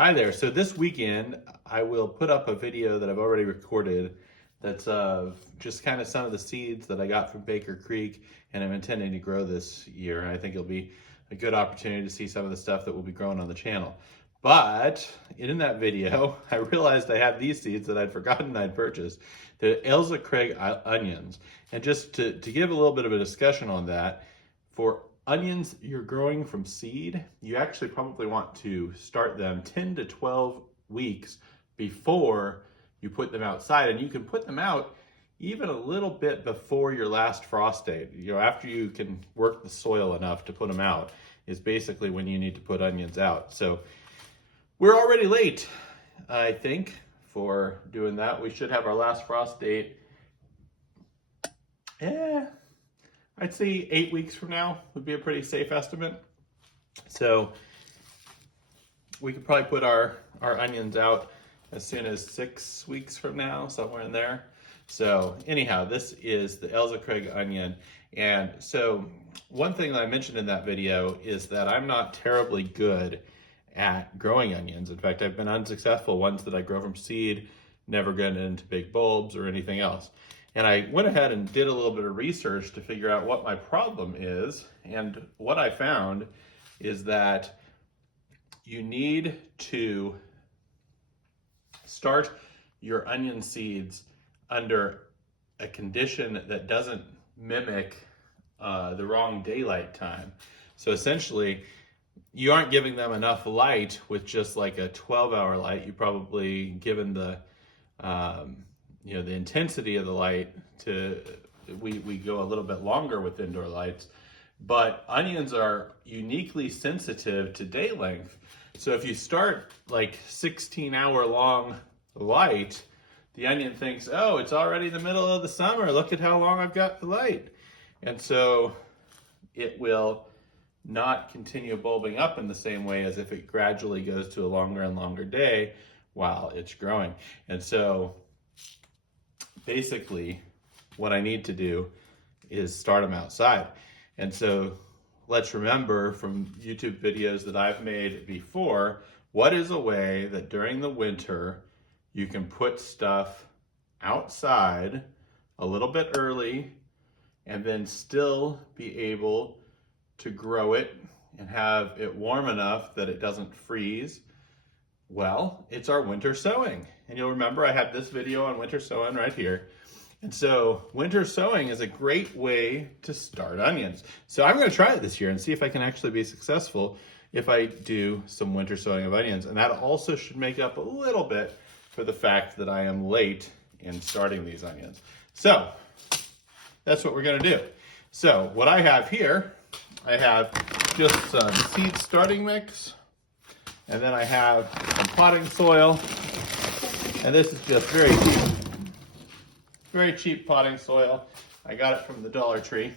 Hi there. So this weekend, I will put up a video that I've already recorded that's just kind of some of the seeds that I got from Baker Creek and I'm intending to grow this year. And I think it'll be a good opportunity to see some of the stuff that will be growing on the channel. But in that video, I realized I had these seeds that I'd forgotten I'd purchased. They're Ailsa Craig onions. And just to give a little bit of a discussion on that, for onions you're growing from seed, you actually probably want to start them 10 to 12 weeks before you put them outside. And you can put them out even a little bit before your last frost date. You know, after you can work the soil enough to put them out is basically when you need to put onions out. So we're already late, I think, for doing that. We should have our last frost date, I'd say 8 weeks from now would be a pretty safe estimate. So we could probably put our onions out as soon as 6 weeks from now, somewhere in there. So anyhow, this is the Ailsa Craig onion. And so one thing that I mentioned in that video is that I'm not terribly good at growing onions. In fact, I've been unsuccessful. Ones that I grow from seed never get into big bulbs or anything else. And I went ahead and did a little bit of research to figure out what my problem is. And what I found is that you need to start your onion seeds under a condition that doesn't mimic the wrong daylight time. So essentially, you aren't giving them enough light with just like a 12-hour light. You probably, given the the intensity of the light, we go a little bit longer with indoor lights. But onions are uniquely sensitive to day length. So if you start like 16-hour long light, the onion thinks, oh, it's already the middle of the summer. Look at how long I've got the light. And so it will not continue bulbing up in the same way as if it gradually goes to a longer and longer day while it's growing. And so basically what I need to do is start them outside. And so let's remember from YouTube videos that I've made before, what is a way that during the winter you can put stuff outside a little bit early and then still be able to grow it and have it warm enough that it doesn't freeze? Well, it's our winter sowing. And you'll remember I had this video on winter sowing right here. And so winter sowing is a great way to start onions. So I'm going to try it this year and see if I can actually be successful if I do some winter sowing of onions. And that also should make up a little bit for the fact that I am late in starting these onions. So that's what we're going to do. So what I have here, I have just some seed starting mix, and then I have some potting soil, and this is just very cheap potting soil. I got it from the Dollar Tree.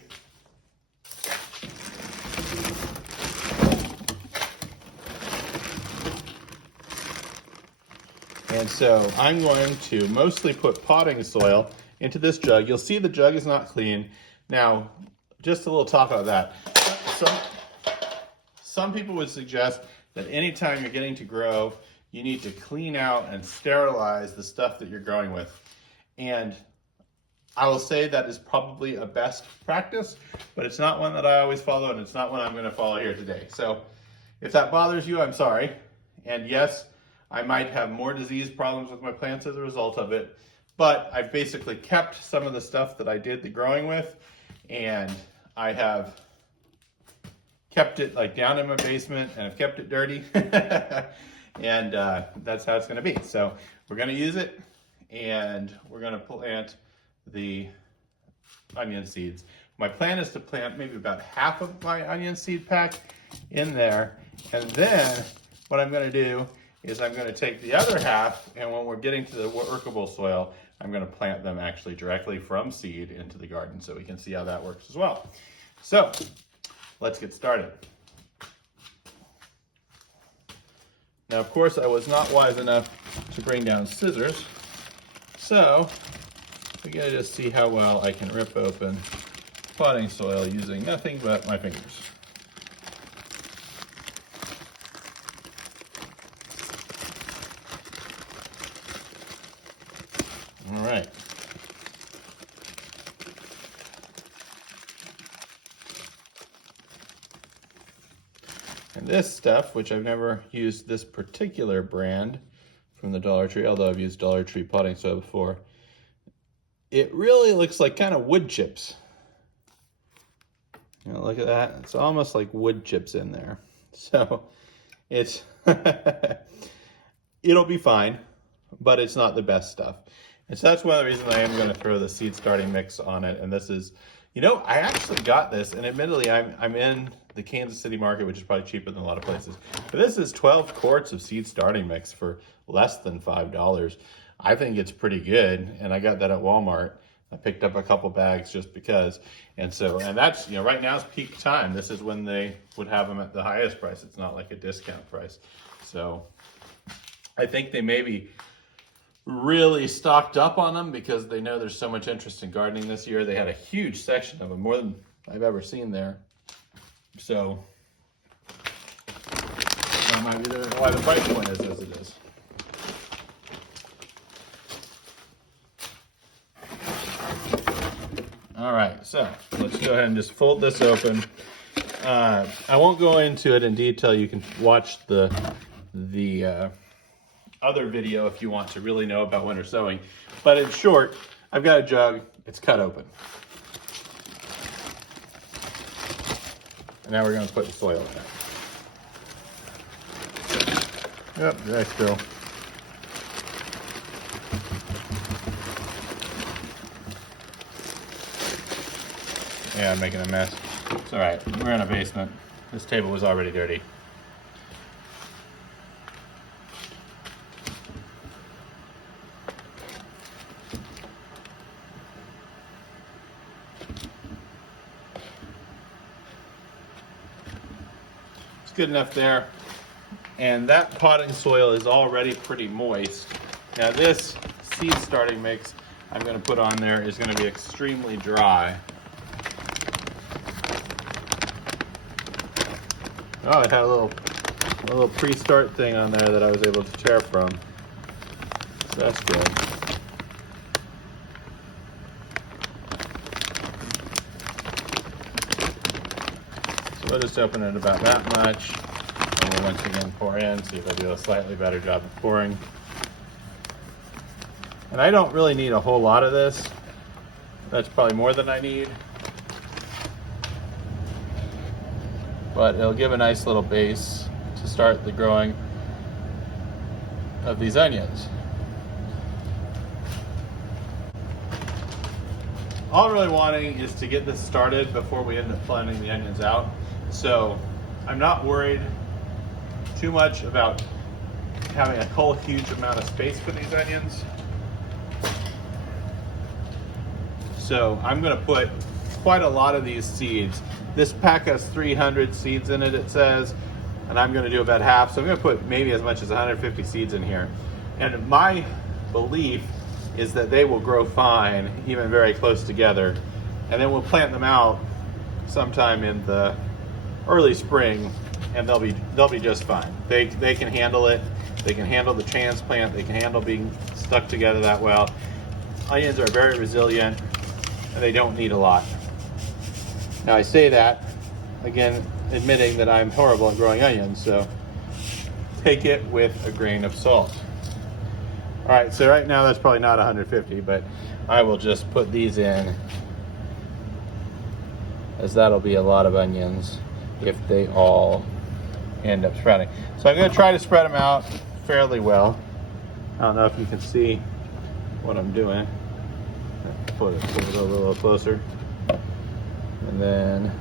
And so I'm going to mostly put potting soil into this jug. You'll see the jug is not clean. Now, just a little talk about that. Some people would suggest that anytime you're getting to grow, you need to clean out and sterilize the stuff that you're growing with. And I will say that is probably a best practice, but it's not one that I always follow, and it's not one I'm going to follow here today. So if that bothers you, I'm sorry. And yes, I might have more disease problems with my plants as a result of it, but I've basically kept some of the stuff that I did the growing with, and I have kept it like down in my basement, and I've kept it dirty. And that's how it's going to be. So we're going to use it, and we're going to plant the onion seeds. My plan is to plant maybe about half of my onion seed pack in there, and then what I'm going to do is I'm going to take the other half, and when we're getting to the workable soil, I'm going to plant them actually directly from seed into the garden so we can see how that works as well. So let's get started. Now, of course, I was not wise enough to bring down scissors, so we gotta just see how well I can rip open potting soil using nothing but my fingers. And this stuff, which I've never used this particular brand from the Dollar Tree, although I've used Dollar Tree potting soil before, it really looks like kind of wood chips. You know, look at that. It's almost like wood chips in there. So it's, it'll be fine, but it's not the best stuff. And so that's one of the reasons I am going to throw the seed starting mix on it. And this is, you know, I actually got this, and admittedly I'm in the Kansas City market, which is probably cheaper than a lot of places. But this is 12 quarts of seed starting mix for less than $5. I think it's pretty good, and I got that at Walmart. I picked up a couple bags just because. And so, and that's, you know, right now is peak time. This is when they would have them at the highest price. It's not like a discount price. So I think they maybe really stocked up on them because they know there's so much interest in gardening this year. They had a huge section of them, more than I've ever seen there. So that might be why the price point is as it is. All right, so let's go ahead and just fold this open. I won't go into it in detail. You can watch the other video if you want to really know about winter sowing. But in short, I've got a jug. It's cut open. And now we're going to put the soil in it. Yep, there still. Yeah, I'm making a mess. It's all right. We're in a basement. This table was already dirty. It's good enough there. And that potting soil is already pretty moist. Now this seed starting mix I'm going to put on there is going to be extremely dry. Oh, it had a little pre-start thing on there that I was able to tear from. So that's good. So we'll just open it about that much. And we'll once again pour in, see if I do a slightly better job of pouring. And I don't really need a whole lot of this. That's probably more than I need. But it'll give a nice little base to start the growing of these onions. All I'm really wanting is to get this started before we end up planting the onions out. So I'm not worried too much about having a whole huge amount of space for these onions. So I'm going to put quite a lot of these seeds. This pack has 300 seeds in it, it says, and I'm going to do about half. So I'm going to put maybe as much as 150 seeds in here. And my belief is that they will grow fine, even very close together. And then we'll plant them out sometime in the early spring, and they'll be just fine. They can handle it. They can handle the transplant. They can handle being stuck together that well. Onions are very resilient, and they don't need a lot. Now I say that, again, admitting that I'm horrible at growing onions, so take it with a grain of salt. All right, so right now that's probably not 150, but I will just put these in, as that'll be a lot of onions if they all end up sprouting. So I'm going to try to spread them out fairly well. I don't know if you can see what I'm doing. Put it a little closer. And then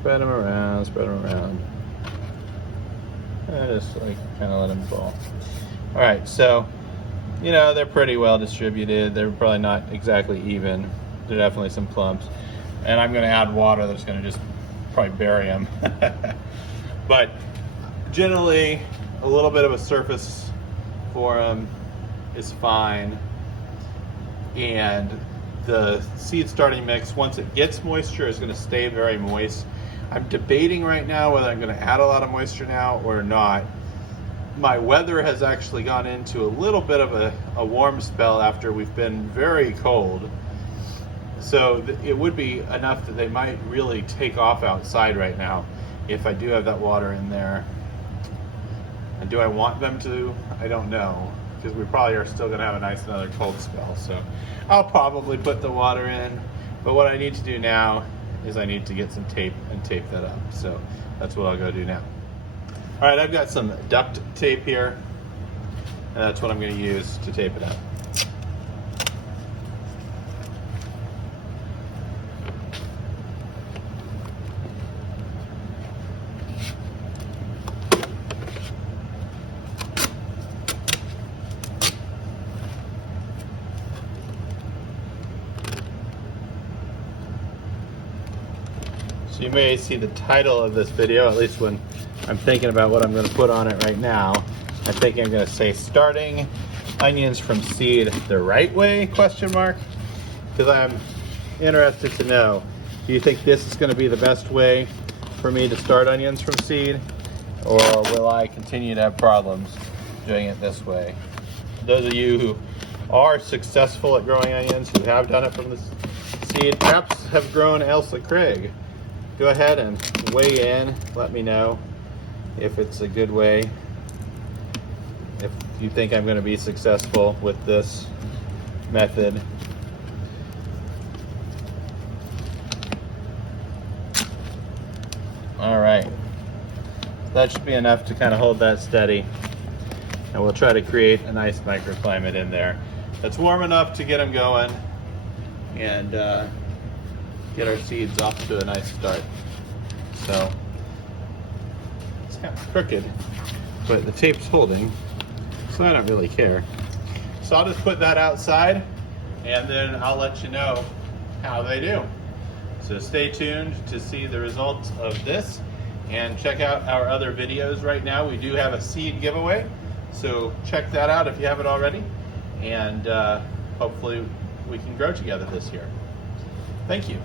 spread them around. And just like kind of let them fall. All right, so, you know, they're pretty well distributed. They're probably not exactly even. There are definitely some clumps. And I'm going to add water that's going to just probably bury them. But generally, a little bit of a surface for them is fine. And the seed starting mix, once it gets moisture, is going to stay very moist. I'm debating right now whether I'm going to add a lot of moisture now or not. My weather has actually gone into a little bit of a warm spell after we've been very cold. So it would be enough that they might really take off outside right now. if I do have that water in there. And do I want them to? I don't know, because we probably are still gonna have a nice another cold spell. So I'll probably put the water in, but what I need to do now is I need to get some tape and tape that up. So that's what I'll go do now. All right, I've got some duct tape here, and that's what I'm gonna use to tape it up. So you may see the title of this video, at least when I'm thinking about what I'm going to put on it right now. I think I'm going to say starting onions from seed the right way, question mark, because I'm interested to know, do you think this is going to be the best way for me to start onions from seed, or will I continue to have problems doing it this way? Those of you who are successful at growing onions, who have done it from the seed, perhaps have grown Elsa Craig, go ahead and weigh in. Let me know if it's a good way, if you think I'm going to be successful with this method. All right, that should be enough to kind of hold that steady, and we'll try to create a nice microclimate in there that's warm enough to get them going and get our seeds off to a nice start. So it's kind of crooked, but the tape's holding, so I don't really care. So I'll just put that outside, and then I'll let you know how they do. So stay tuned to see the results of this, and check out our other videos right now. We do have a seed giveaway, so check that out if you haven't already, and hopefully we can grow together this year. Thank you.